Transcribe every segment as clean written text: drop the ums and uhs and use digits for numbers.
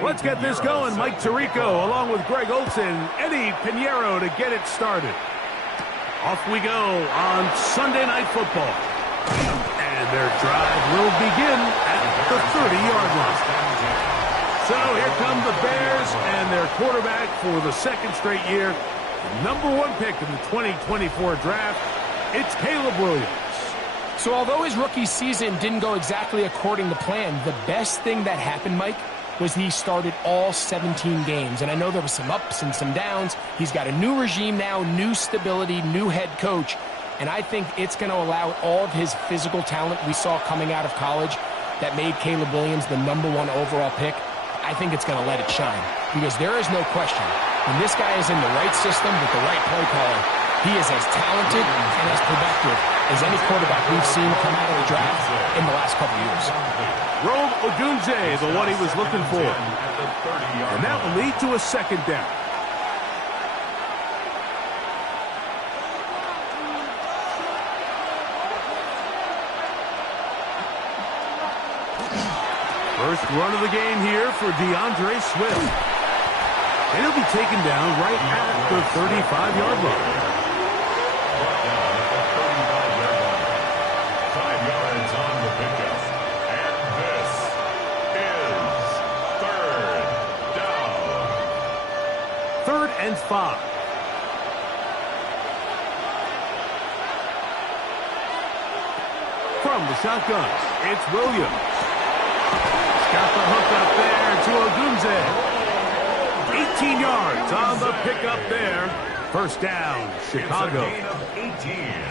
Let's get this going. Mike Tirico along with Greg Olson, Eddie Pinheiro to get it started. Off we go on Sunday Night Football. And their drive will begin at the 30-yard line. So here come the Bears and their quarterback for the second straight year. The #1 pick in the 2024 draft, it's Caleb Williams. So although his rookie season didn't go exactly according to plan, the best thing that happened, Mike, was he started all 17 games. And I know there were some ups and some downs. He's got a new regime now, new stability, new head coach. And I think it's going to allow all of his physical talent we saw coming out of college that made Caleb Williams the #1 overall pick. I think it's going to let it shine. Because there is no question, when this guy is in the right system with the right play caller, he is as talented and as productive as any quarterback we've seen come out of the draft in the last couple years. Rome Odunze, the one he was looking for. And that will lead to a second down. First run of the game here for DeAndre Swift. And he'll be taken down right at the 35-yard line. 5 yards on the pickup. And this is third down. 3rd and 5. From the shotgun, it's Williams. Got the hook up there to Odunze. 18 yards on the pickup there. First down, Chicago. It's a gain of 18.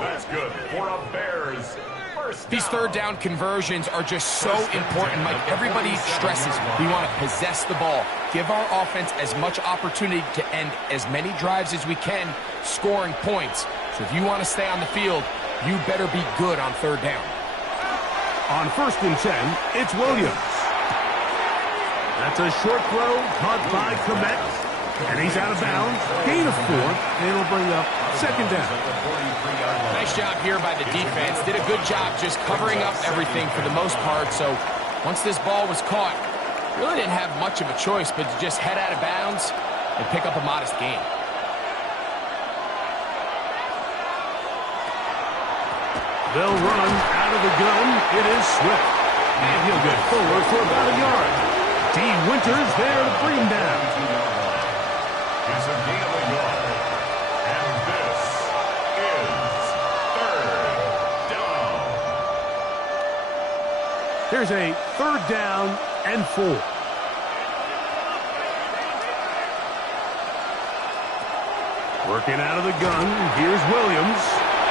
That's good for a Bears first down. These third down conversions are just so important, Mike. Everybody stresses we want to possess the ball, give our offense as much opportunity to end as many drives as we can, scoring points. So if you want to stay on the field, you better be good on third down. On 1st and 10, it's Williams. That's a short throw caught by Komet. And he's out of bounds. Gain of 4. And it'll bring up second down. Nice job here by the defense. Did a good job just covering up everything for the most part. So once this ball was caught, really didn't have much of a choice but to just head out of bounds and pick up a modest gain. They'll run out of the gun. It is Swift. And he'll get forward for about a yard. D. Winters there to bring him down. It's a gain of a yard. And this is third down. Here's a 3rd down and 4. Working out of the gun. Here's Williams.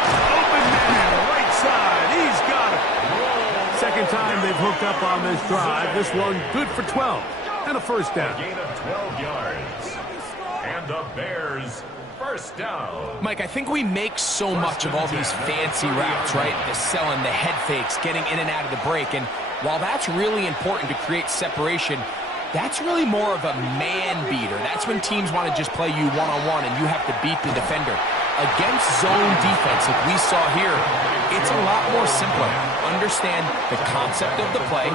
Open man, right side. He's got it. Second time they've hooked up on this drive. This one good for 12 and a first down. Gain of 12 yards. And the Bears first down. Mike, I think we make so much of all these fancy routes, right? The selling, the head fakes, getting in and out of the break. And while that's really important to create separation, that's really more of a man beater. That's when teams want to just play you one-on-one and you have to beat the defender. Against zone defense, like we saw here, it's a lot more simpler. Understand the concept of the play,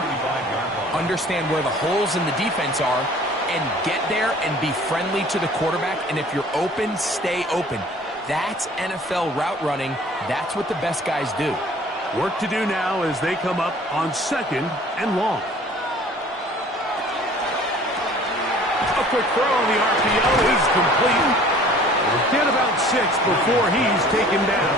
understand where the holes in the defense are, and get there and be friendly to the quarterback. And if you're open, stay open. That's NFL route running. That's what the best guys do. Work to do now as they come up on 2nd and long. A quick throw on the RPO is complete. We'll get about 6 before he's taken down.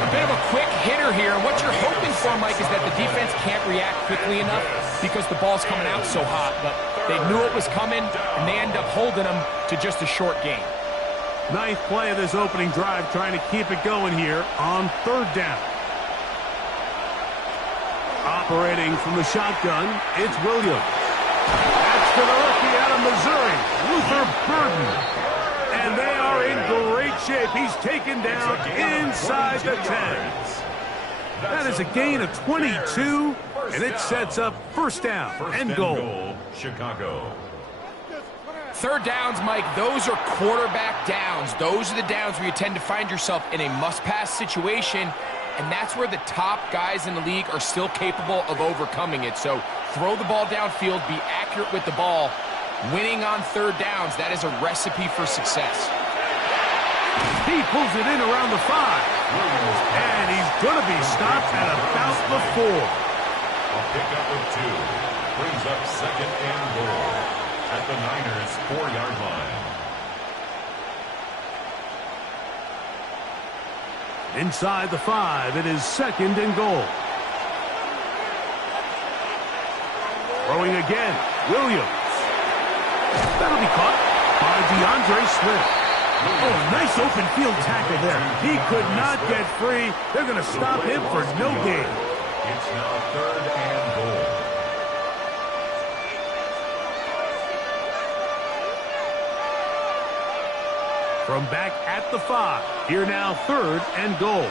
A bit of a quick hitter here. What you're hoping for, Mike, is that the defense can't react quickly enough because the ball's coming out so hot. But they knew it was coming, and they end up holding them to just a short gain. 9th play of this opening drive, trying to keep it going here on 3rd down. Operating from the shotgun, it's Williams. That's to the rookie out of Missouri, Luther Burden. And they are in great shape. He's taken down inside the 10. That is a gain of 22, and it sets up first down and goal. Chicago. Third downs, Mike, those are quarterback downs. Those are the downs where you tend to find yourself in a must-pass situation, and that's where the top guys in the league are still capable of overcoming it. So Throw the ball downfield, be accurate with the ball. Winning on third downs, that is a recipe for success. He pulls it in around the 5. And he's going to be stopped at about the 4. A pickup of 2. Brings up second and goal at the Niners' 4-yard line. Inside the 5, it is second and goal. Throwing again, Williams. That'll be caught by DeAndre Swift. Oh, nice open field tackle there. He could not get free. They're going to stop him for no gain. It's now third and goal. From back at the 5, here now third and goal.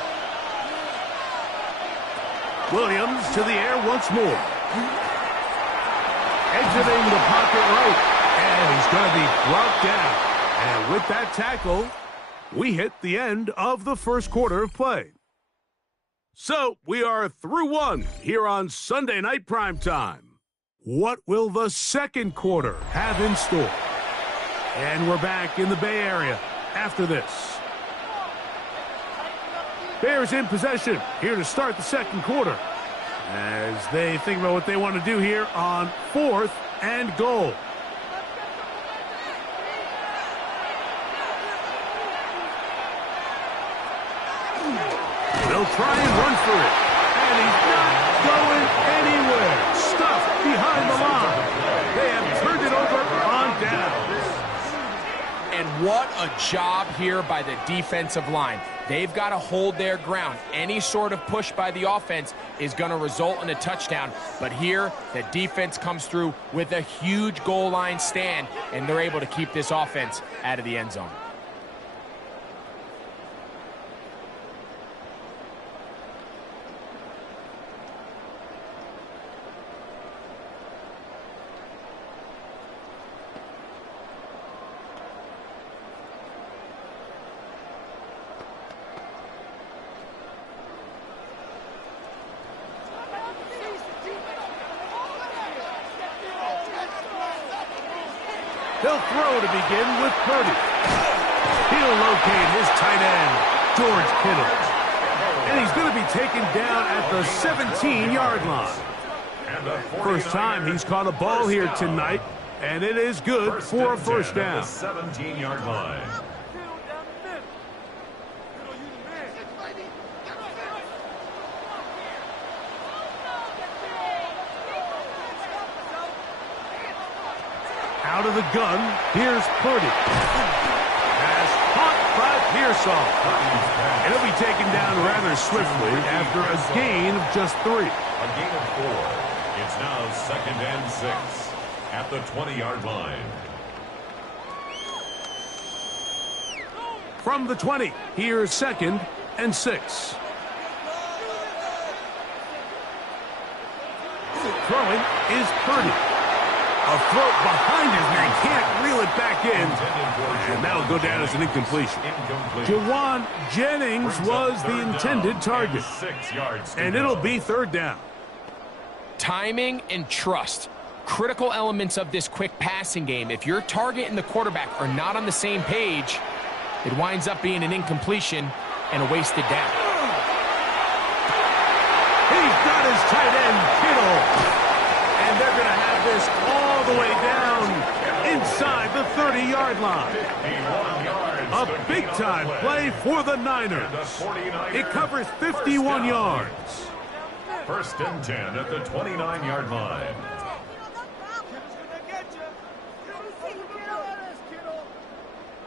Williams to the air once more. Exiting the pocket right, and he's going to be brought down. And with that tackle, we hit the end of the first quarter of play. So we are through one here on Sunday Night Primetime. What will the second quarter have in store? And we're back in the Bay Area after this. Bears in possession here to start the second quarter as they think about what they want to do here on fourth and goal. They'll try and run for it. And he's not going anywhere. Stuffed behind the line. They have turned it over on downs. And what a job here by the defensive line. They've got to hold their ground. Any sort of push by the offense is going to result in a touchdown. But here, the defense comes through with a huge goal line stand, and they're able to keep this offense out of the end zone. He'll throw to begin with Purdy. He'll locate his tight end, George Kittle. And he's going to be taken down at the 17-yard line. First time he's caught a ball here tonight, and it is good for a first down. 17-yard line. Out of the gun, here's Purdy. Pass caught by Pearsall. And he'll be taken down rather swiftly after a gain of just 3. A gain of 4. It's now second and 6 at the 20-yard line. From the 20, here's second and 6. Throwing is Purdy. A throw behind his man, can't reel it back in, and that'll go down as an incompletion. Jawan Jennings was the intended target, and it'll be third down. Timing and trust, critical elements of this quick passing game. If your target and the quarterback are not on the same page, it winds up being an incompletion and a wasted down. He's got his tight end, Kittle. And they're going to have this all the way down inside the 30-yard line. A big-time play for the Niners. It covers 51 yards. First and 10 at the 29-yard line.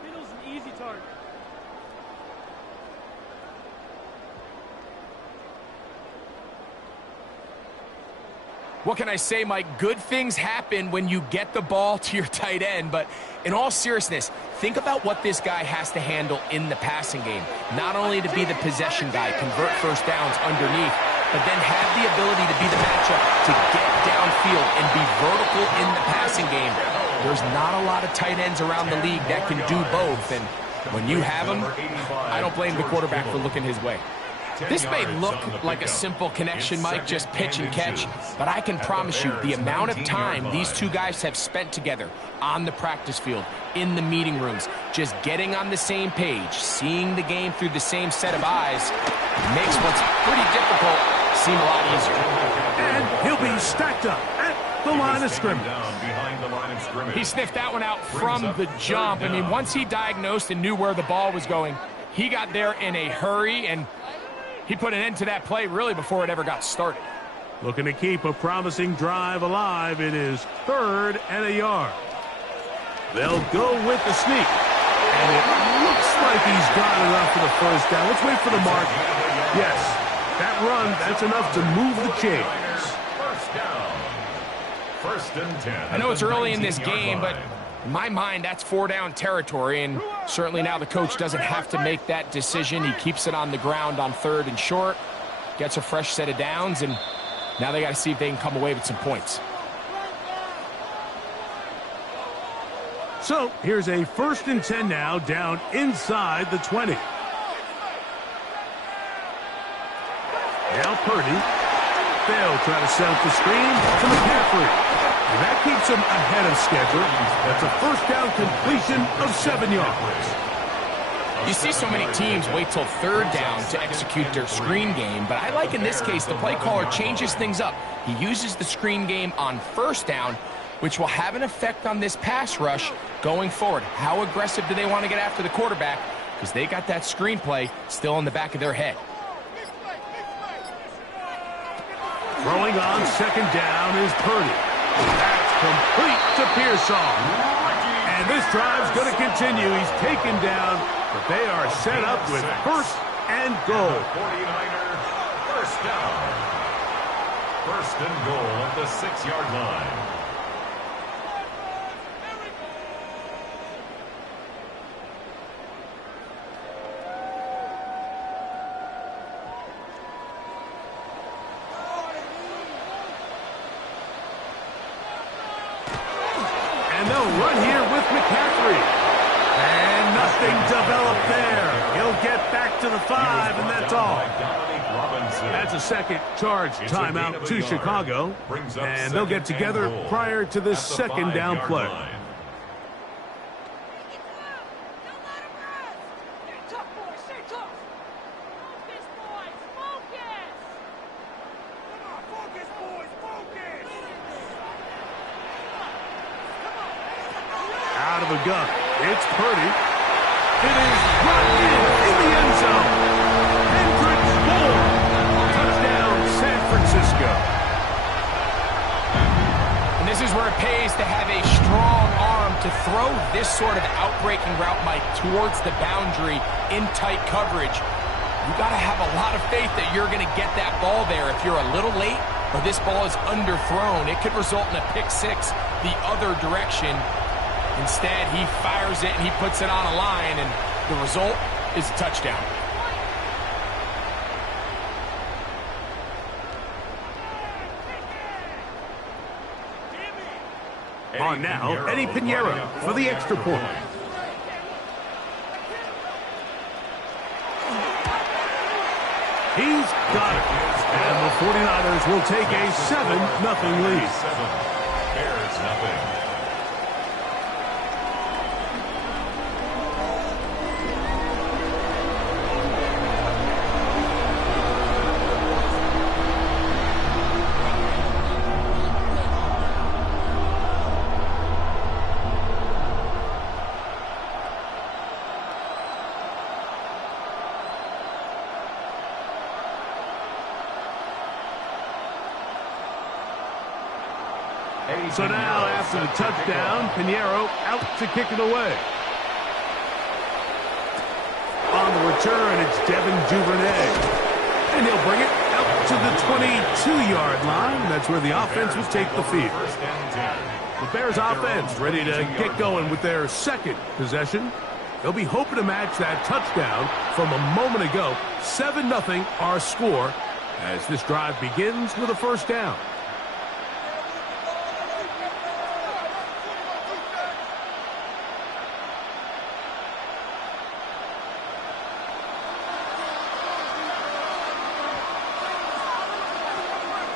Kittle's an easy target. What can I say, Mike? Good things happen when you get the ball to your tight end, but in all seriousness, think about what this guy has to handle in the passing game. Not only to be the possession guy, convert first downs underneath, but then have the ability to be the matchup to get downfield and be vertical in the passing game. There's not a lot of tight ends around the league that can do both, and when you have them, I don't blame the quarterback for looking his way. This may look like a simple connection, Mike, just pitch and catch, but I can promise you the amount of time these two guys have spent together on the practice field, in the meeting rooms, just getting on the same page, seeing the game through the same set of eyes, makes what's pretty difficult seem a lot easier. And he'll be stacked up at the line of scrimmage. He sniffed that one out from the jump. I mean, once he diagnosed and knew where the ball was going, he got there in a hurry, and he put an end to that play really before it ever got started. Looking to keep a promising drive alive. It is 3rd and a yard. They'll go with the sneak. And it looks like he's got enough for the first down. Let's wait for the mark. Yes, that run, that's enough to move the chains. First down. 1st and 10. I know it's early in this game, but in my mind, that's 4-down territory, and certainly now the coach doesn't have to make that decision. He keeps it on the ground on 3rd and short, gets a fresh set of downs, and now they got to see if they can come away with some points. So here's a 1st and 10 now, down inside the 20. Now Purdy. They'll try to set up the screen to McCaffrey. And that keeps him ahead of schedule. That's a 1st down completion of 7 yards. You see so many teams wait till 3rd down to execute their screen game, but I like in this case the play caller changes things up. He uses the screen game on 1st down, which will have an effect on this pass rush going forward. How aggressive do they want to get after the quarterback? Because they got that screen play still in the back of their head. Throwing on 2nd down is Purdy. That's complete to Pearsall. And this drive's going to continue. He's taken down, but they are set up with 1st and goal. 49er, 1st down. 1st and goal at the 6-yard line. And they'll run here with McCaffrey. And nothing developed there. He'll get back to the 5, and that's all. That's a second charge timeout to Chicago. And they'll get together prior to this 2nd down play. Out of the gun. It's Purdy. It is brought in the end zone. Hendricks Bull. Touchdown, San Francisco. And this is where it pays to have a strong arm to throw this sort of outbreaking route, Mike, towards the boundary in tight coverage. You got to have a lot of faith that you're going to get that ball there. If you're a little late or this ball is underthrown, it could result in a pick 6 the other direction. Instead, he fires it and he puts it on a line, and the result is a touchdown. On now, Eddie Pinheiro for the extra point. He's got it. And the 49ers will take a 7-0 lead. 7. Bears nothing. So now, after the touchdown, Pinheiro out to kick it away. On the return, it's Devin Duvernay. And he'll bring it out to the 22-yard line. That's where the offense will take the field. The Bears offense ready to get going with their 2nd possession. They'll be hoping to match that touchdown from a moment ago. 7-0 our score as this drive begins with a 1st down.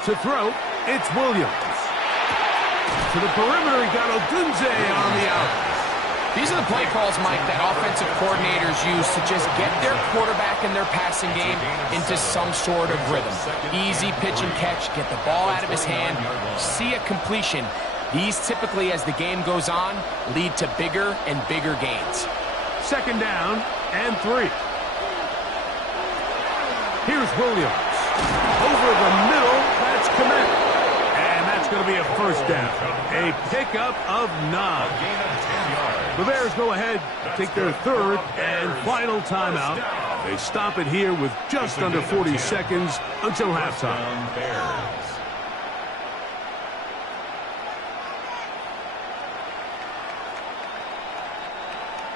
To throw, it's Williams. To the perimeter, he got Odunze on the out. These are the play calls, Mike, that offensive coordinators use to just get their quarterback and their passing game into some sort of rhythm. Easy pitch and catch, get the ball out of his hand, see a completion. These typically, as the game goes on, lead to bigger and bigger gains. Second down and 3. Here's Williams. Over the middle, that's Kmet. And that's going to be a first down. A pickup of 9. The Bears go ahead, take their third and final timeout. They stop it here with just under 40 seconds until halftime.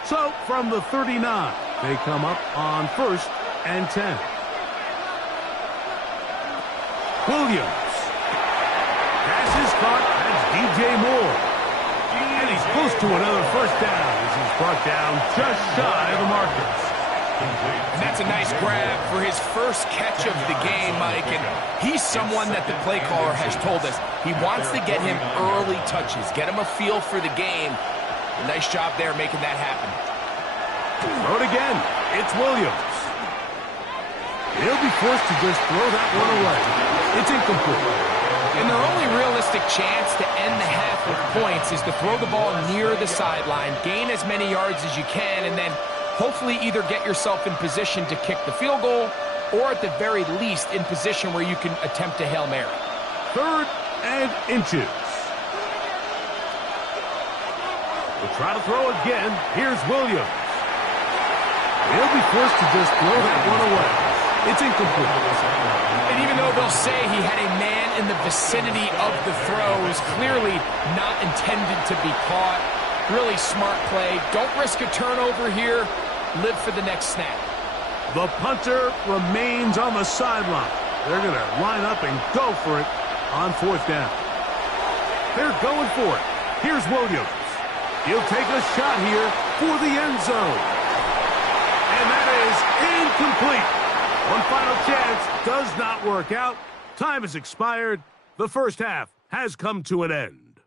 So, from the 39, they come up on 1st and 10. Williams. Pass is caught. That's DJ Moore. And he's close to another first down as he's brought down just shy of the markers. And that's a nice grab for his first catch of the game, Mike. And he's someone that the play caller has told us he wants to get him early touches, get him a feel for the game. A nice job there making that happen. Throw it again. It's Williams. He'll be forced to just throw that one away. It's incomplete. And their only realistic chance to end the half with points is to throw the ball near the sideline, gain as many yards as you can, and then hopefully either get yourself in position to kick the field goal or at the very least in position where you can attempt a Hail Mary. 3rd and inches. We'll try to throw again. Here's Williams. He'll be forced to just throw that one away. It's incomplete. And even though they'll say he had a man in the vicinity of the throw, it was clearly not intended to be caught. Really smart play. Don't risk a turnover here. Live for the next snap. The punter remains on the sideline. They're going to line up and go for it on 4th down. They're going for it. Here's Williams. He'll take a shot here for the end zone. And that is incomplete. One final chance does not work out. Time has expired. The first half has come to an end.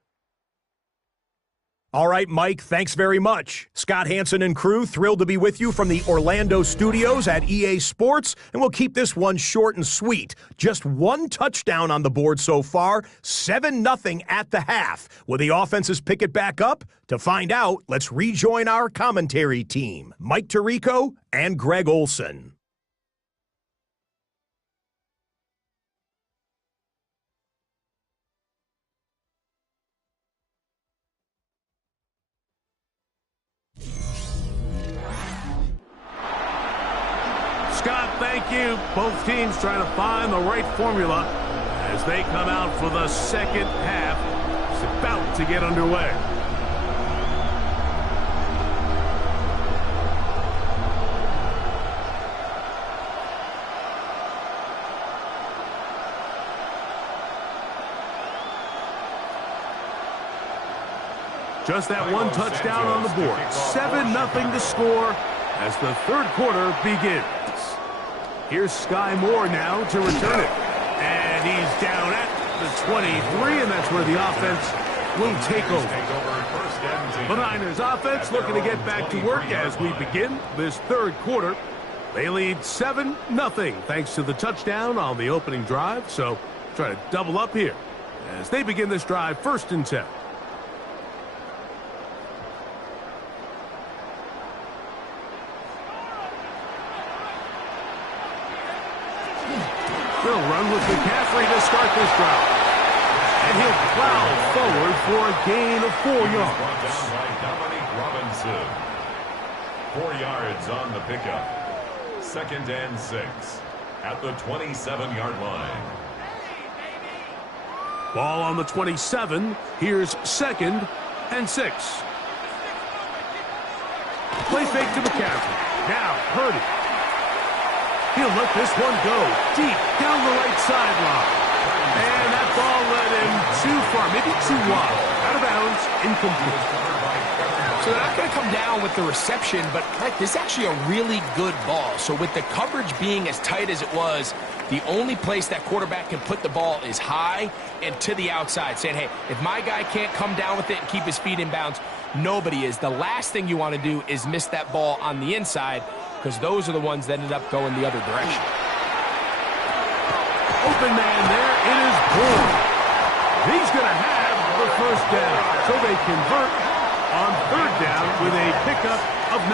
All right, Mike, thanks very much. Scott Hansen and crew, thrilled to be with you from the Orlando studios at EA Sports, and we'll keep this one short and sweet. Just one touchdown on the board so far, 7-0 at the half. Will the offenses pick it back up? To find out, let's rejoin our commentary team, Mike Tirico and Greg Olson. Scott, thank you. Both teams trying to find the right formula as they come out for the second half. It's about to get underway. Just that one touchdown on the board. 7-0 to score as the third quarter begins. Here's Sky Moore now to return it. And he's down at the 23, and that's where the offense will take over. The Niners offense looking to get back to work as we begin this third quarter. They lead 7-0 thanks to the touchdown on the opening drive. So try to double up here as they begin this drive 1st and 10. They'll run with McCaffrey to start this drive. And he'll plow forward for a gain of 4 yards. Brought down by Dominique Robinson. 4 yards on the pickup. 2nd and 6 at the 27-yard line. Ball on the 27. Here's 2nd and 6. Play fake to McCaffrey. Now Purdy. He'll let this one go deep down the right sideline. And that ball led him too far, maybe too wide. Out of bounds, incomplete. So they're not going to come down with the reception, but Mike, this is actually a really good ball. So with the coverage being as tight as it was, the only place that quarterback can put the ball is high and to the outside, saying, hey, if my guy can't come down with it and keep his feet in bounds, nobody is. The last thing you want to do is miss that ball on the inside, because those are the ones that ended up going the other direction. Open man there. It is Bourne. He's going to have the first down. So they convert on third down with a pickup of 9.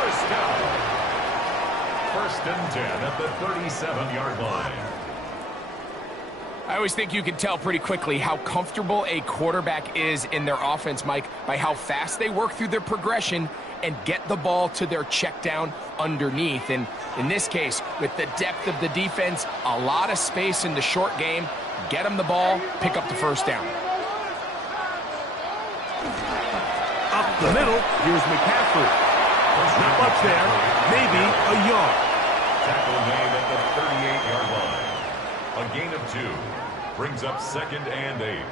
First down. First and 10 at the 37-yard line. I always think you can tell pretty quickly how comfortable a quarterback is in their offense, Mike, by how fast they work through their progression and get the ball to their check down underneath. And in this case, with the depth of the defense, a lot of space in the short game, get them the ball, pick up the first down. Up the middle, here's McCaffrey. Not much there, maybe a yard. Tackle made at the 38-yard line. A gain of 2 brings up 2nd and 8.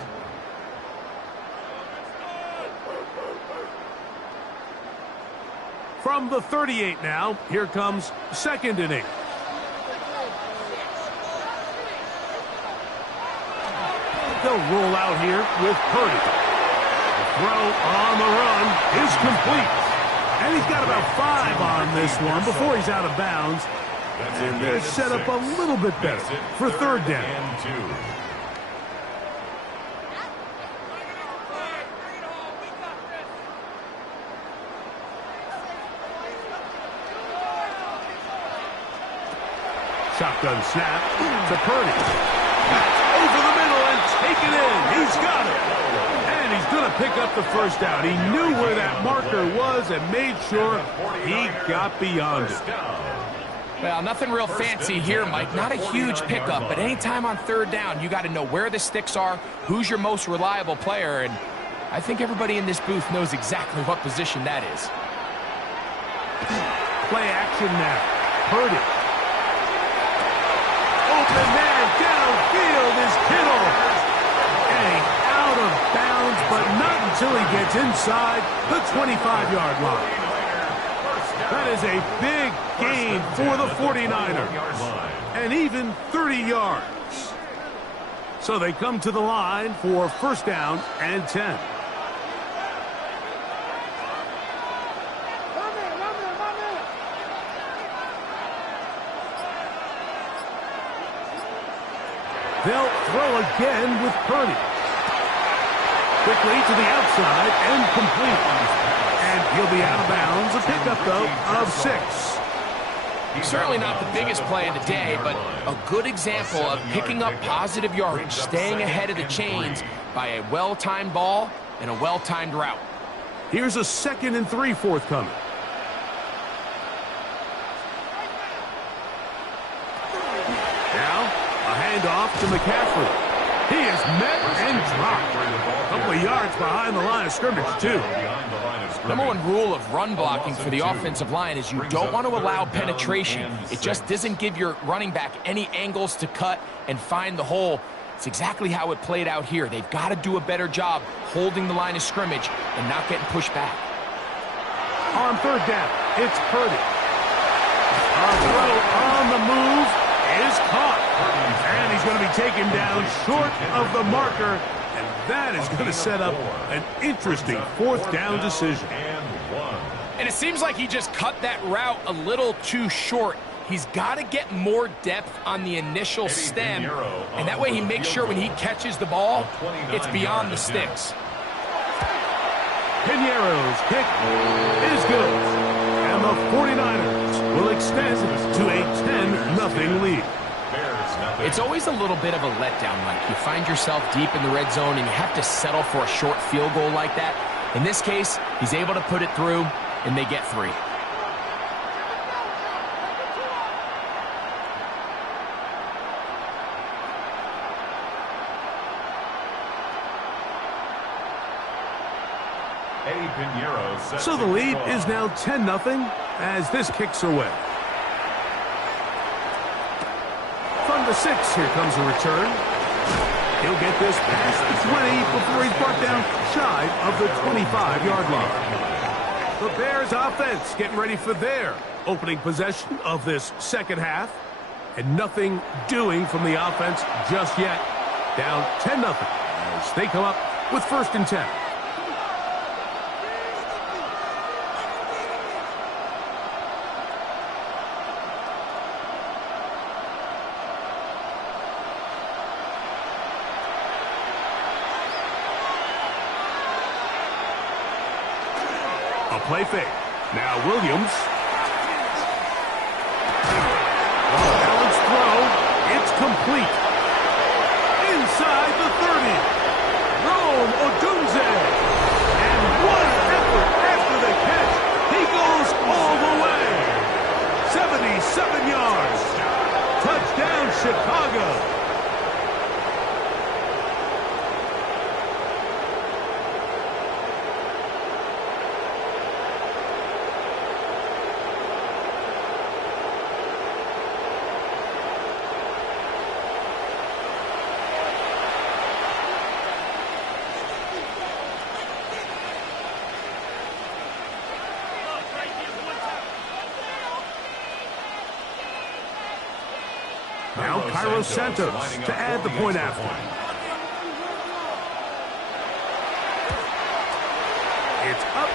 From the 38 now, here comes 2nd and 8. They'll roll out here with Purdy. The throw on the run is complete. And he's got about 5 on this one before he's out of bounds. And they're set up a little bit better for third down. And 2. Shotgun snap to Purdy. That's over the middle and taken in. He's got it. And he's going to pick up the first down. He knew where that marker was and made sure he got beyond it. Well, nothing real fancy here, Mike. Not a huge pickup, but anytime on third down, you got to know where the sticks are, who's your most reliable player, and I think everybody in this booth knows exactly what position that is. Play action now. Purdy. Open man downfield is Kittle. And he's out of bounds, but not until he gets inside the 25-yard line. That is a big gain for the 49ers. And even 30 yards. So they come to the line for first down and 10. They'll throw again with Purdy. Quickly to the outside and complete. And he'll be out of bounds. A pickup, though, of 6. Certainly not the biggest play of the day, but a good example of picking up positive yardage, staying ahead of the chains by a well-timed ball and a well-timed route. Here's a 2nd and 3 forthcoming. Now, a handoff to McCaffrey. He is met and dropped. A couple of yards behind the line of scrimmage, too. Number one rule of run blocking for the offensive line is you don't want to allow penetration. It just doesn't give your running back any angles to cut and find the hole. It's exactly how it played out here. They've got to do a better job holding the line of scrimmage and not getting pushed back. On third down, it's Purdy. A throw on the move is caught. And he's going to be taken down short of the marker. And that is going to set up an interesting fourth down decision. And it seems like he just cut that route a little too short. He's got to get more depth on the initial stem, and that way he makes sure when he catches the ball, it's beyond the sticks. Piniero's kick is good, and the 49ers will extend to a 10-0 lead. It's always a little bit of a letdown, Mike. You find yourself deep in the red zone, and you have to settle for a short field goal like that. In this case, he's able to put it through, and they get 3. So the lead is now 10-0 as this kicks away. From the 6, here comes a return. He'll He'll get this past the 20 before he's brought down shy of the 25-yard line. The Bears offense getting ready for their opening possession of this second half. And nothing doing from the offense just yet. Down 10-0 as they come up with 1st and 10. A play fake. Now Williams. Balanced throw. It's complete. Inside the 30. Rome Odunze. And what an effort after the catch. He goes all the way. 77 yards. Touchdown Chicago. Now Cairo Santos to add the point after. It's up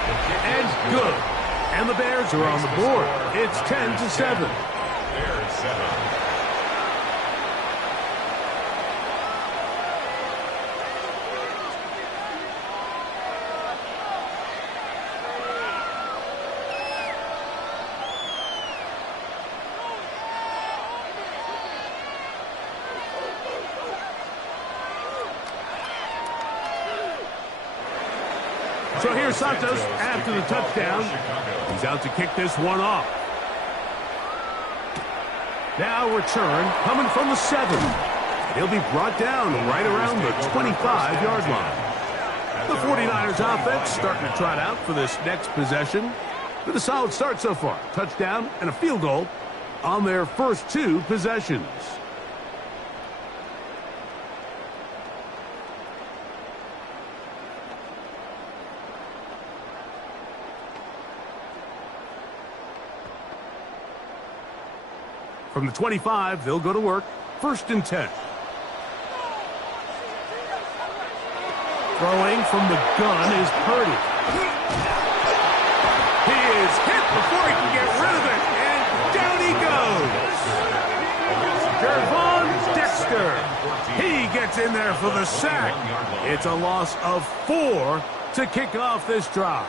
and good. And the Bears are on the board. It's 10-7. Bears 7. So here's Santos after the touchdown. He's out to kick this one off. Now return coming from the 7. He'll be brought down right around the 25-yard line. The 49ers offense starting to trot out for this next possession with a solid start so far. Touchdown and a field goal on their first 2 possessions. From the 25, they'll go to work. 1st and 10. Throwing from the gun is Purdy. He is hit before he can get rid of it, and down he goes. Gervon Dexter. He gets in there for the sack. It's a loss of 4 to kick off this drive.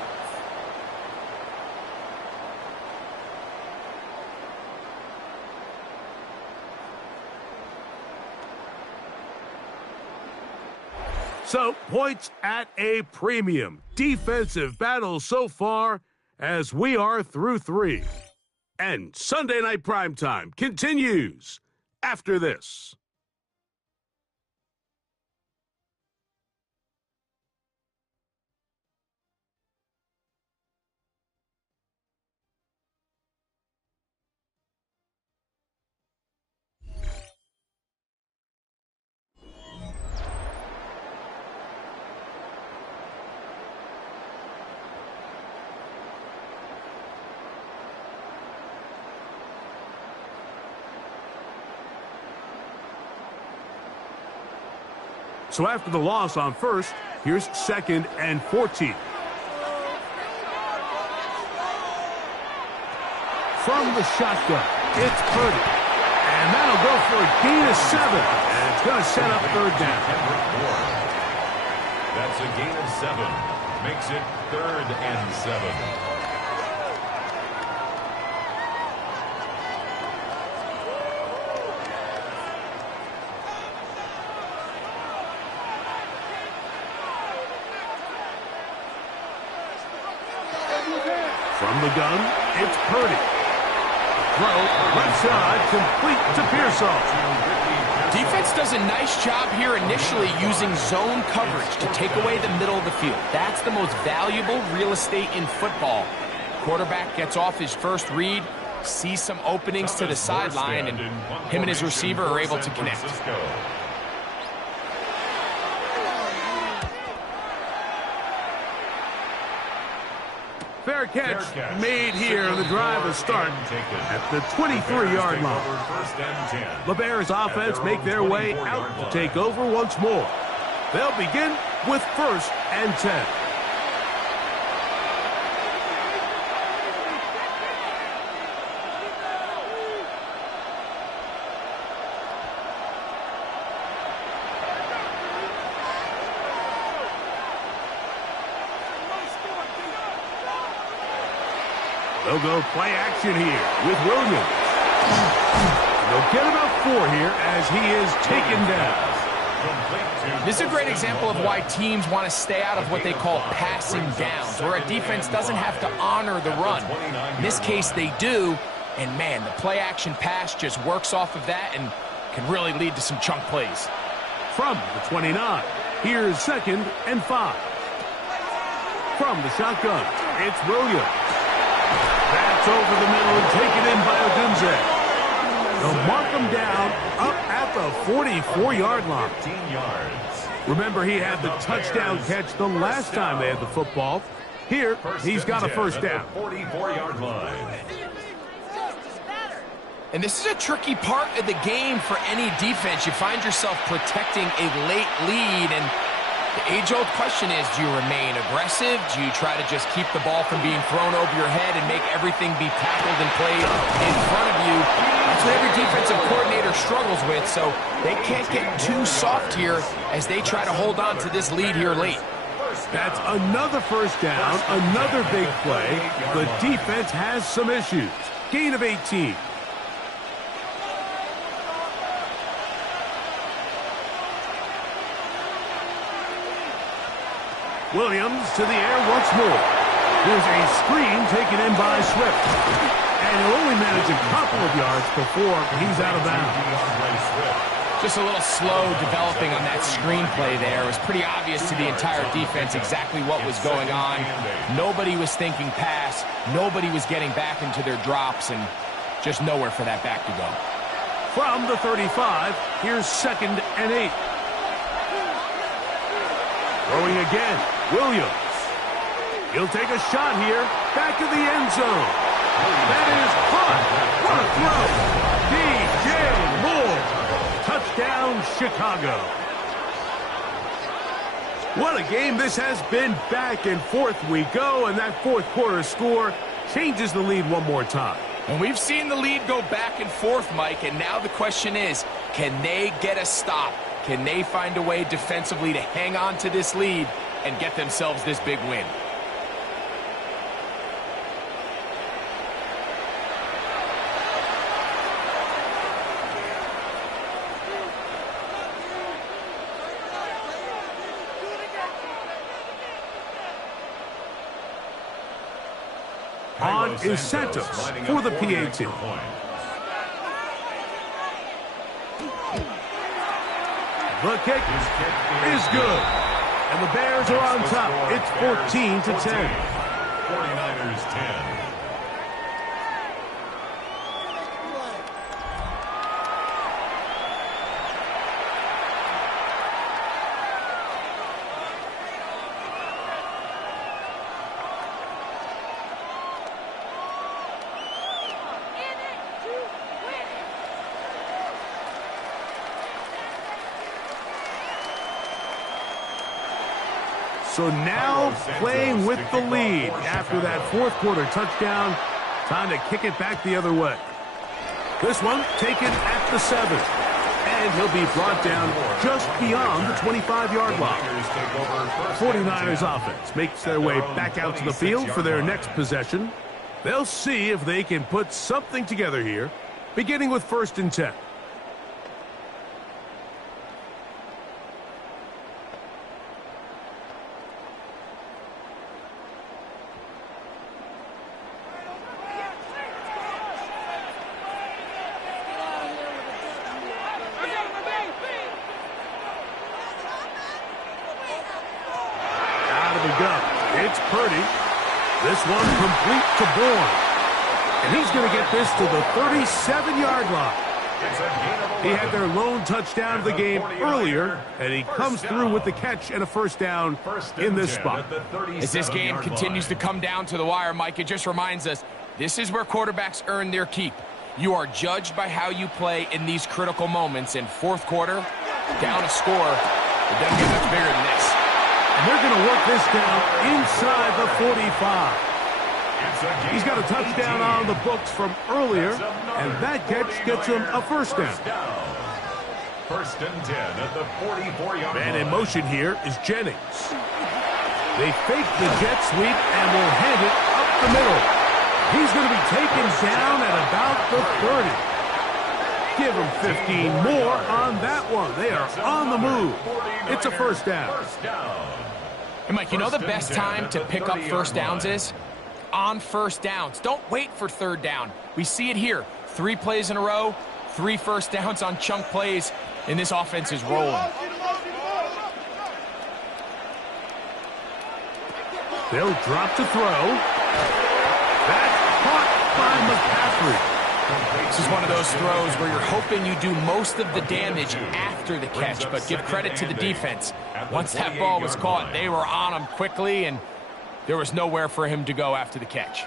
So, points at a premium. Defensive battle so far as we are through 3. And Sunday Night Primetime continues after this. So after the loss on 1st, here's 2nd and 14. From the shotgun, it's Purdy. And that'll go for a gain of 7. And it's going to set up 3rd down. That's a gain of 7. Makes it 3rd and 7. From the gun, it's Purdy. Throw, left side, complete to Pearsall. Defense does a nice job here initially using zone coverage to take away the middle of the field. That's the most valuable real estate in football. Quarterback gets off his first read, sees some openings to the sideline, and him and his receiver are able to connect. Fair catch made here. The drive will start at the 23-yard line. The Bears offense make their way out to take over once more. They'll begin with 1st and 10. They'll go play action here with Williams. They'll get about 4 here as he is taken down. This is a great example of why teams want to stay out of what they call passing downs, where a defense doesn't have to honor the run. In this case, they do, and man, the play action pass just works off of that and can really lead to some chunk plays. From the 29, here's 2nd and 5. From the shotgun, it's Williams. That's over the middle and taken in by Odunze. They'll mark him down up at the 44-yard line. 15 yards. Remember, he had the touchdown catch the last time they had the football. Here, he's got a first down. 44-yard line. And this is a tricky part of the game for any defense. You find yourself protecting a late lead, and the age-old question is, do you remain aggressive? Do you try to just keep the ball from being thrown over your head and make everything be tackled and played in front of you? That's what every defensive coordinator struggles with, so they can't get too soft here as they try to hold on to this lead here late. That's another first down, another big play. The defense has some issues. Gain of 18. Williams to the air once more. There's a screen taken in by Swift. And he'll only manage a couple of yards before he's out of bounds. Just a little slow developing on that screenplay there. It was pretty obvious to the entire defense exactly what was going on. Nobody was thinking pass. Nobody was getting back into their drops, and just nowhere for that back to go. From the 35, here's 2nd and 8. Throwing again, Williams. He'll take a shot here, back to the end zone. That is caught. What a throw. DJ Moore. Touchdown, Chicago. What a game this has been. Back and forth we go, and that fourth quarter score changes the lead one more time. And we've seen the lead go back and forth, Mike, and now the question is, can they get a stop? Can they find a way defensively to hang on to this lead and get themselves this big win? On is Santos for the PAT. The kick is good. And the Bears are on top. It's 14-10. 49ers 10. So now playing with the lead after that fourth quarter touchdown. Time to kick it back the other way. This one taken at the 7. And he'll be brought down just beyond the 25-yard line. 49ers offense makes their way back out to the field for their next possession. They'll see if they can put something together here, beginning with 1st and 10. It's Purdy. This one complete to Bourne. And he's going to get this to the 37-yard line. He had their lone touchdown of the game earlier, and he comes through with the catch and a first down in this spot. As this game continues to come down to the wire, Mike, it just reminds us, this is where quarterbacks earn their keep. You are judged by how you play in these critical moments. In fourth quarter, down a score, it doesn't get much bigger than this. And they're going to work this down inside the 45. He's got a touchdown on the books from earlier, and that catch gets him a first down. First and 10 at the 44-yard line. Man in motion here is Jennings. They fake the jet sweep and will hand it up the middle. He's going to be taken down at about the 30. Give him 15 more on that one. They are on the move. It's a first down. Hey, Mike, you know the best time to pick up first downs is? On first downs. Don't wait for third down. We see it here. 3 plays in a row, 3 first downs on chunk plays, and this offense is rolling. They'll drop to throw. That's caught by McCaffrey. This is one of those throws where you're hoping you do most of the damage after the catch, but give credit to the defense. Once that ball was caught, they were on him quickly, and there was nowhere for him to go after the catch.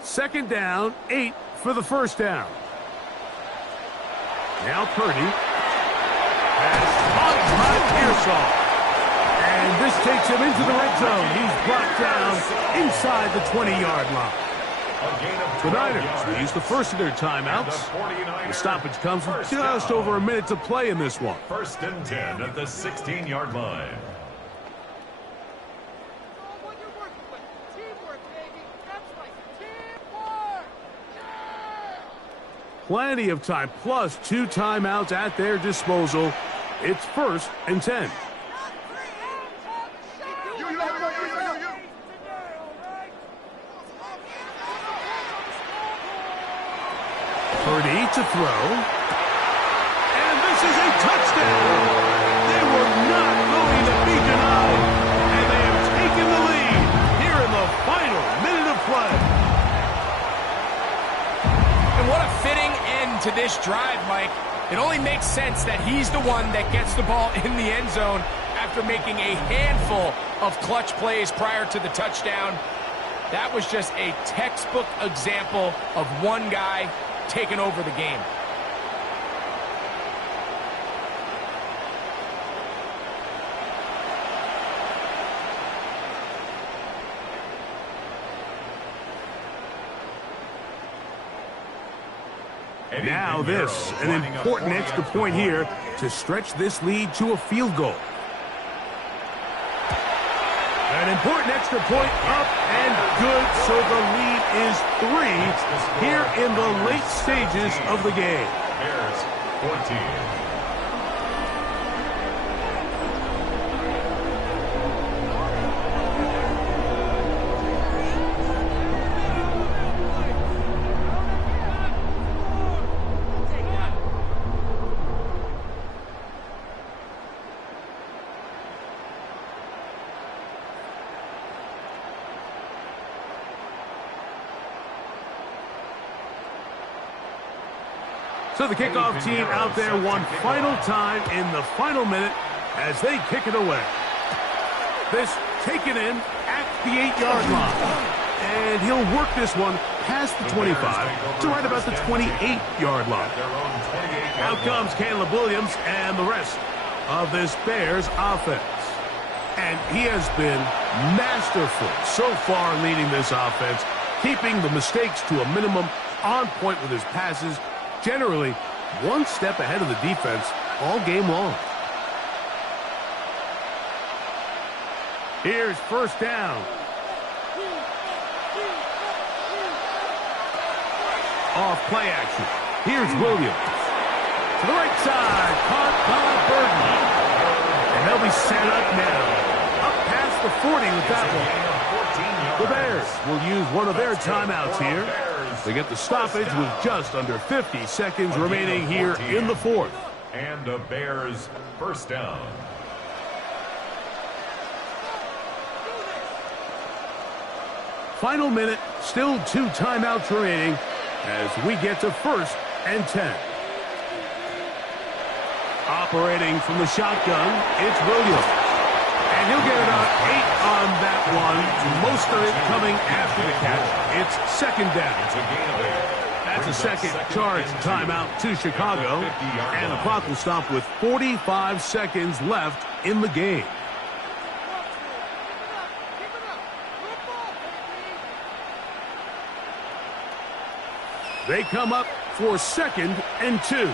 Second down, 8 for the first down. Now Purdy has caught by Pearsall. And this takes him into the red zone. He's brought down inside the 20-yard line. The Niners, they use the first of their timeouts. The stoppage comes with just over a minute to play in this one. First and 10 at the 16-yard line. Plenty of time, plus 2 timeouts at their disposal. It's first and 10. Purdy to throw. And this is a touchdown. They were not going to be denied. And they have taken the lead here in the final minute of play. And what a fitting end to this drive, Mike. It only makes sense that he's the one that gets the ball in the end zone after making a handful of clutch plays prior to the touchdown. That was just a textbook example of one guy taking over the game. Now this, an important extra point here to stretch this lead to a field goal. An important extra point up and good, so the lead is 3 here in the late stages of the game. Bears 14. So the kickoff team out there one final time in the final minute as they kick it away. This taken in at the 8-yard line. And he'll work this one past the 25 to right about the 28-yard line. Out comes Caleb Williams and the rest of this Bears offense. And he has been masterful so far leading this offense, keeping the mistakes to a minimum, on point with his passes, generally one step ahead of the defense all game long. Here's first down. Off play action. Here's Williams. To the right side, caught by Burton. And they'll be set up now. Up past the 40 with that one. The Bears will use one of their timeouts here. They get the stoppage with just under 50 seconds remaining here in the fourth. And the Bears first down. Final minute, still 2 timeouts remaining as we get to first and 10. Operating from the shotgun, it's Williams. And he'll get about 8 on that one. Most of it coming after the catch. It's second down. It's a gain of 8. That's a second charge timeout to Chicago. And the clock will stop with 45 seconds left in the game. They come up for second and 2.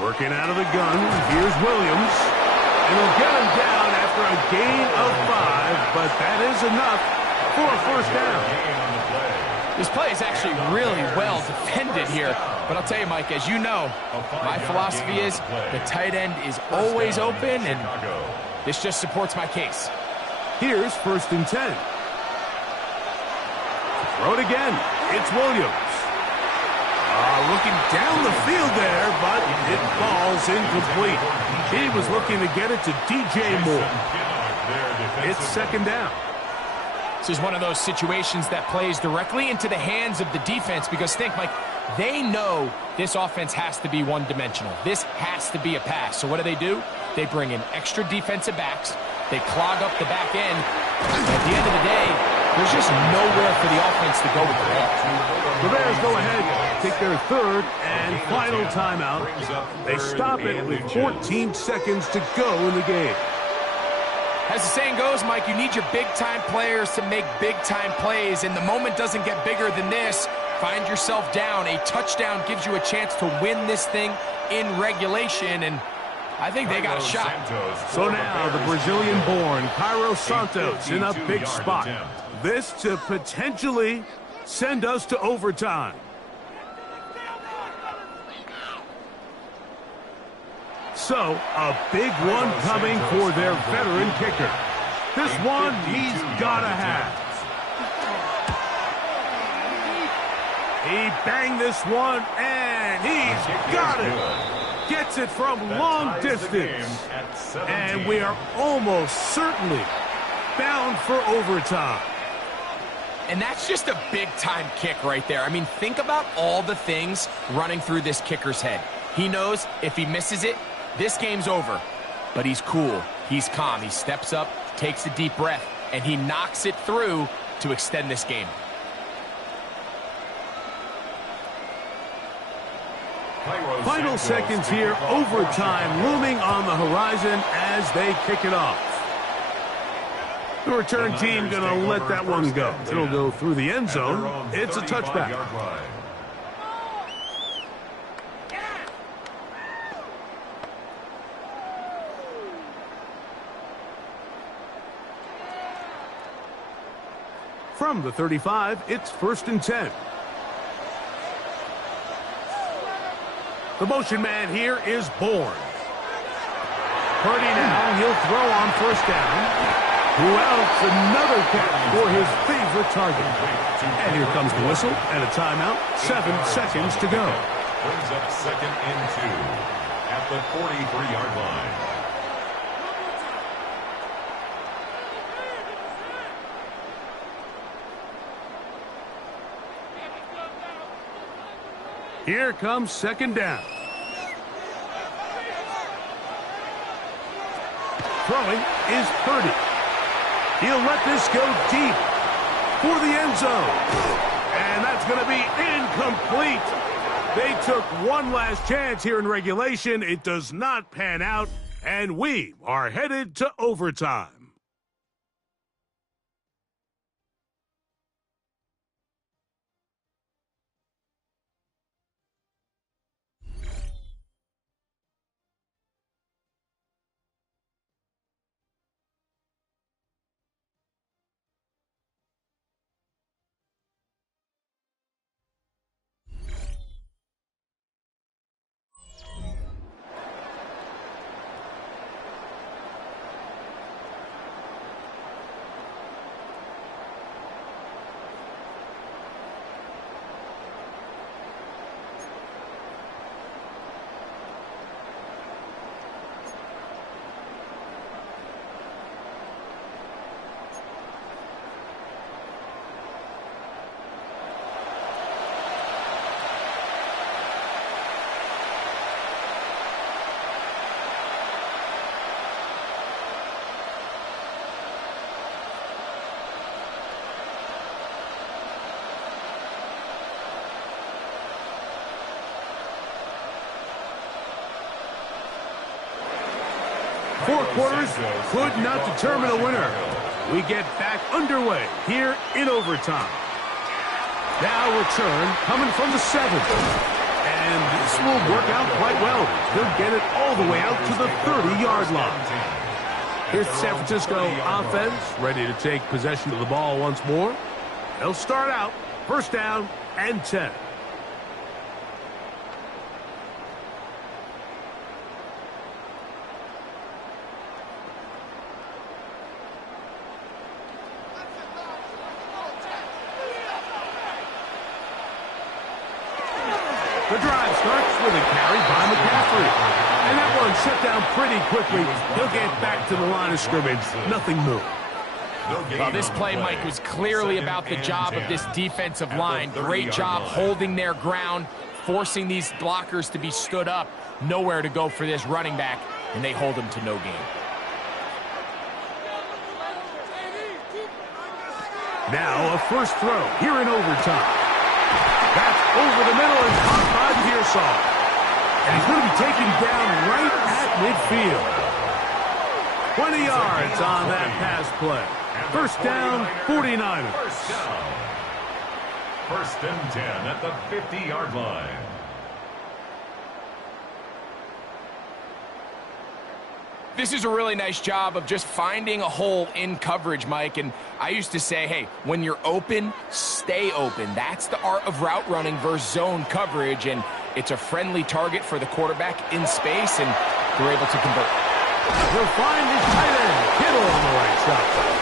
Working out of the gun, here's Williams. And he'll get him down after a gain of 5, but that is enough for a first down. This play is actually really well defended here. But I'll tell you, Mike, as you know, my philosophy is the tight end is always open, and this just supports my case. Here's first and 10. Throw it again. It's Williams. Looking down the field there, but it falls incomplete. He was looking to get it to DJ Moore. It's second down. This is one of those situations that plays directly into the hands of the defense because think, Mike, they know this offense has to be one-dimensional. This has to be a pass. So what do? They bring in extra defensive backs. They clog up the back end. At the end of the day, there's just nowhere for the offense to go with the ball. The Bears go ahead, take their third and final timeout. They stop it with 14 seconds to go in the game. As the saying goes, Mike, you need your big-time players to make big-time plays, and the moment doesn't get bigger than this. Find yourself down. A touchdown gives you a chance to win this thing in regulation, and I think they got a shot. So now the Brazilian-born Cairo Santos in a big spot. This to potentially send us to overtime. So, a big one coming for their veteran kicker. This one he's got to have. He banged this one, and he's got it. Gets it from long distance. And we are almost certainly bound for overtime. And that's just a big-time kick right there. I mean, think about all the things running through this kicker's head. He knows if he misses it, this game's over. But he's cool. He's calm. He steps up, takes a deep breath, and he knocks it through to extend this game. Final seconds here, overtime looming on the horizon as they kick it off. The return team going to let that one go. It'll go through the end zone. It's a touchback. From the 35, it's first and 10. The motion man here is Bourne. Purdy now, he'll throw on first down. Who else? Another catch for his favorite target. And here comes the whistle and a timeout. 7 seconds to go. Brings up second and 2 at the 43-yard line. Here comes second down. Throwing is Purdy. He'll let this go deep for the end zone. And that's going to be incomplete. They took one last chance here in regulation. It does not pan out, and we are headed to overtime. Four quarters could not determine a winner. We get back underway here in overtime. Now return coming from the 7th. And this will work out quite well. They'll get it all the way out to the 30-yard line. Here's the San Francisco offense ready to take possession of the ball once more. They'll start out first down and 10. The drive starts with a carry by McCaffrey. And that one shut down pretty quickly. He'll get back to the line of scrimmage. Nothing moved. Well, this play, Mike, was clearly about the job of this defensive line. Great job holding their ground, forcing these blockers to be stood up. Nowhere to go for this running back, and they hold him to no gain. Now a first throw here in overtime. That's over the middle and caught by Pearsall. And he's going to be taken down right at midfield. 20 yards on that pass play. First down, 49ers. First and 10 at the 50-yard line. This is a really nice job of just finding a hole in coverage, Mike. And I used to say, hey, when you're open, stay open. That's the art of route running versus zone coverage. And it's a friendly target for the quarterback in space, and they're able to convert. He'll find his tight end, Kittle, on the right side.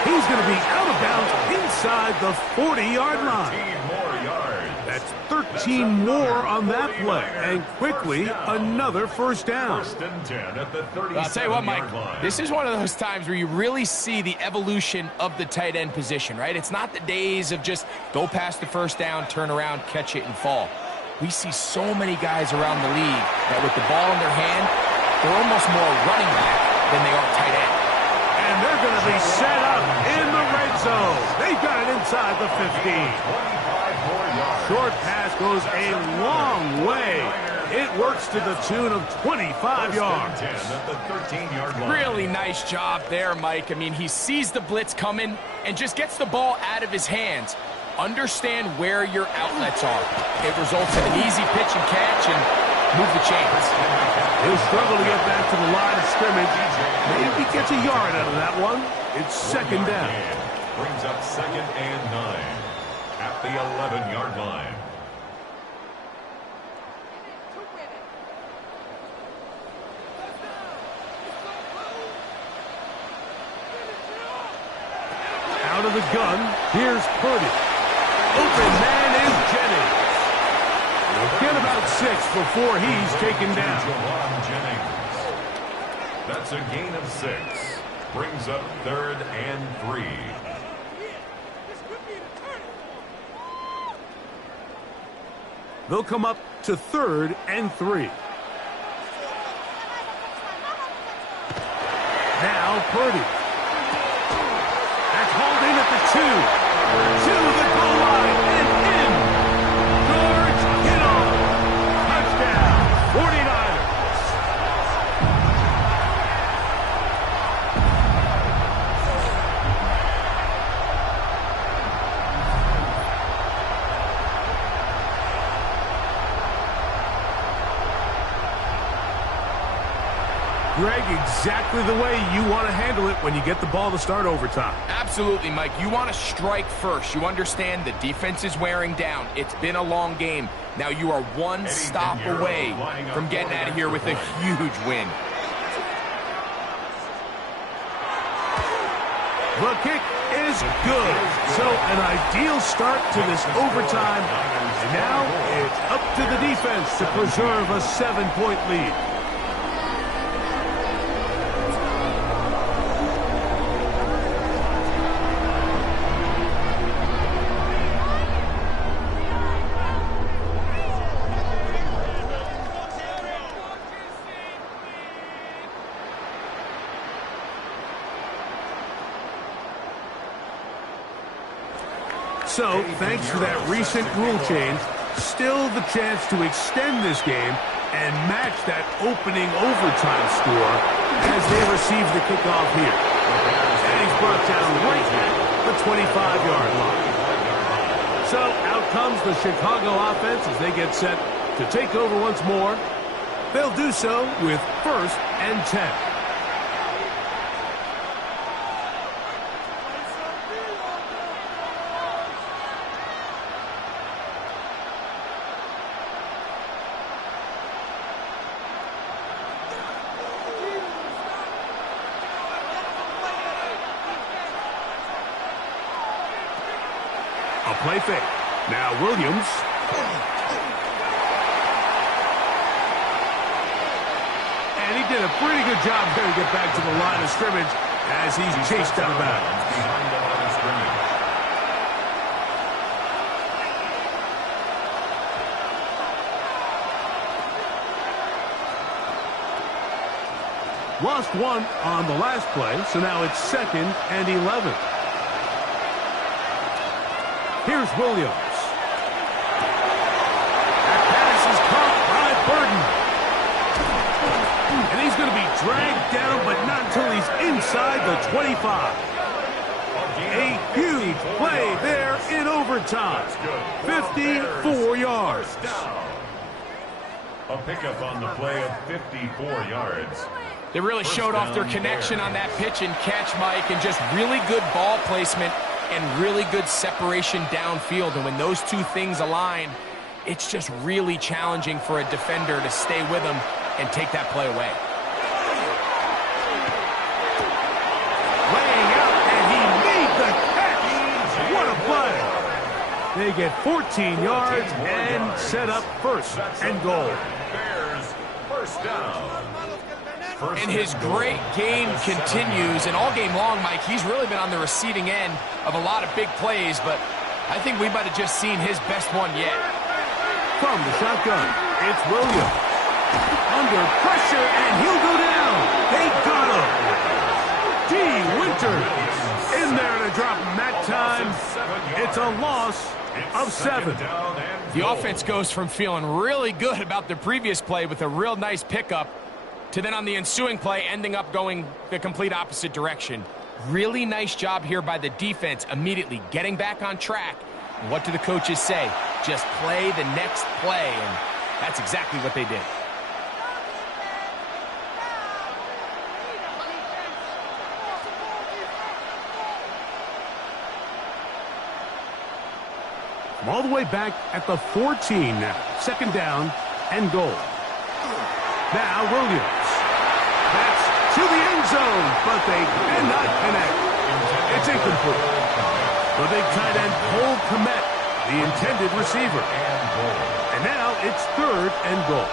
He's going to be out of bounds inside the 40-yard line. 13 more yards. That's 13 more on that play. And quickly, another first down. First and 10 at the 37-yard line. I'll tell you what, Mike, this is one of those times where you really see the evolution of the tight end position, right? It's not the days of just go past the first down, turn around, catch it, and fall. We see so many guys around the league that with the ball in their hand, they're almost more running back than they are tight end. And they're going to be set up in the red zone. They've got it inside the 15. 25 more yards. Short pass goes a long way. It works to the tune of 25 yards. 10 at the 13-yard line. Really nice job there, Mike. I mean, he sees the blitz coming and just gets the ball out of his hands. Understand where your outlets are. It results in an easy pitch and catch and move the chains. He'll struggle to get back to the line of scrimmage. Maybe he gets a yard out of that one. It's second down. Brings up second and 9 at the 11-yard line. Out of the gun, here's Purdy. Open man is Jennings. He'll get about 6 before he's taken down. Jawan Jennings. That's a gain of 6. Brings up third and 3. They'll come up to third and 3. Now Purdy. That's hauled in at the 2. To the goal line and in. George Kittle. Touchdown. 49ers. Greg, exactly the way you want to handle it when you get the ball to start overtime. Absolutely, Mike. You want to strike first. You understand the defense is wearing down. It's been a long game. Now you are one stop away from getting out of here with a huge win. The kick is good. So an ideal start to this overtime. And now it's up to the defense to preserve a 7-point lead. So, thanks to that recent rule change, still the chance to extend this game and match that opening overtime score as they receive the kickoff here. And he's brought down right at the 25-yard line. So out comes the Chicago offense as they get set to take over once more. They'll do so with 1st and 10. A play fake. Now Williams. And he did a pretty good job there to get back to the line of scrimmage as he's chased out of bounds. Behind the line of scrimmage. Lost one on the last play, so now it's 2nd and 11. Here's Williams. That pass is caught by Burton. And he's going to be dragged down, but not until he's inside the 25. A huge play there in overtime. 54 yards. A pickup on the play of 54 yards. They really showed off their connection on that pitch and catch, Mike, and just really good ball placement and really good separation downfield. And when those two things align, it's just really challenging for a defender to stay with them and take that play away. Laying out, and he made the catch. What a play. They get 14 yards and set up 1st and goal. Bears, 1st down. And his great game continues, and all game long, Mike, he's really been on the receiving end of a lot of big plays, but I think we might have just seen his best one yet. From the shotgun, it's Williams. Under pressure, and he'll go down. They got him. D. Winters in there to drop him that time. It's a loss of 7. The offense goes from feeling really good about the previous play with a real nice pickup to then on the ensuing play ending up going the complete opposite direction. Really nice job here by the defense immediately getting back on track. What do the coaches say? Just play the next play, and that's exactly what they did. All the way back at the 14 now. 2nd down and goal. Now Williams. That's to the end zone, but they cannot connect. It's incomplete. The big tight end, Cole Kmet, the intended receiver. And now it's 3rd and goal.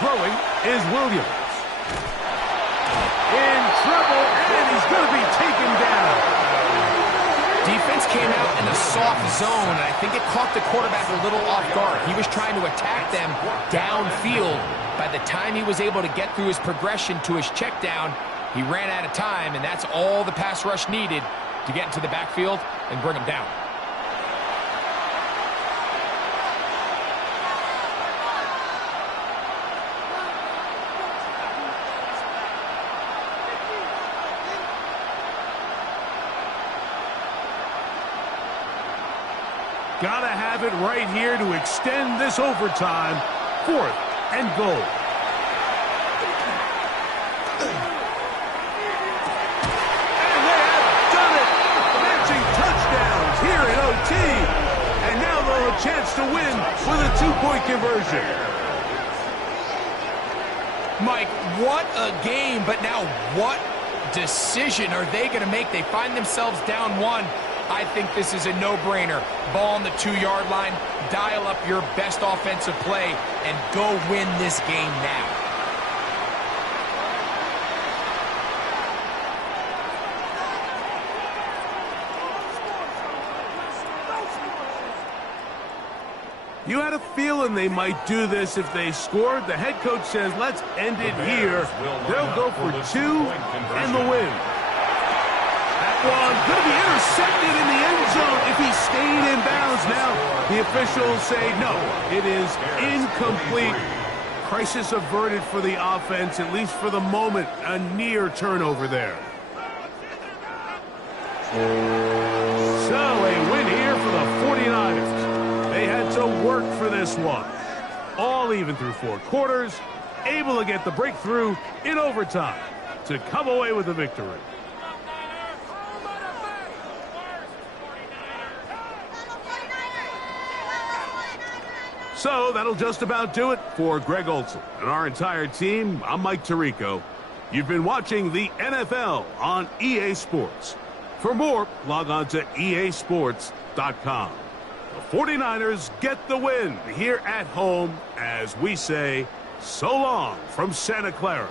Throwing is Williams. In trouble, and he's going to be taken down. Defense came out in a soft zone, and I think it caught the quarterback a little off guard. He was trying to attack them downfield. By the time he was able to get through his progression to his check down, he ran out of time, and that's all the pass rush needed to get into the backfield and bring him down. Gotta have it right here to extend this overtime. 4th and goal. And they have done it. Matching touchdowns here in OT. And now they'll have a chance to win with a 2-point conversion. Mike, what a game, but now what decision are they going to make? They find themselves down 1. I think this is a no-brainer. Ball on the 2-yard line, dial up your best offensive play, and go win this game now. You had a feeling they might do this if they scored. The head coach says, let's end it here. They'll go for 2 and the win. That one going to be intercepted in the end zone if he stayed in bounds. Now the officials say no, it is incomplete. Crisis averted for the offense, at least for the moment. A near turnover there. So a win here for the 49ers. They had to work for this one. All even through 4 quarters, able to get the breakthrough in overtime to come away with the victory. So that'll just about do it for Greg Olsen and our entire team. I'm Mike Tirico. You've been watching the NFL on EA Sports. For more, log on to easports.com. The 49ers get the win here at home as we say so long from Santa Clara.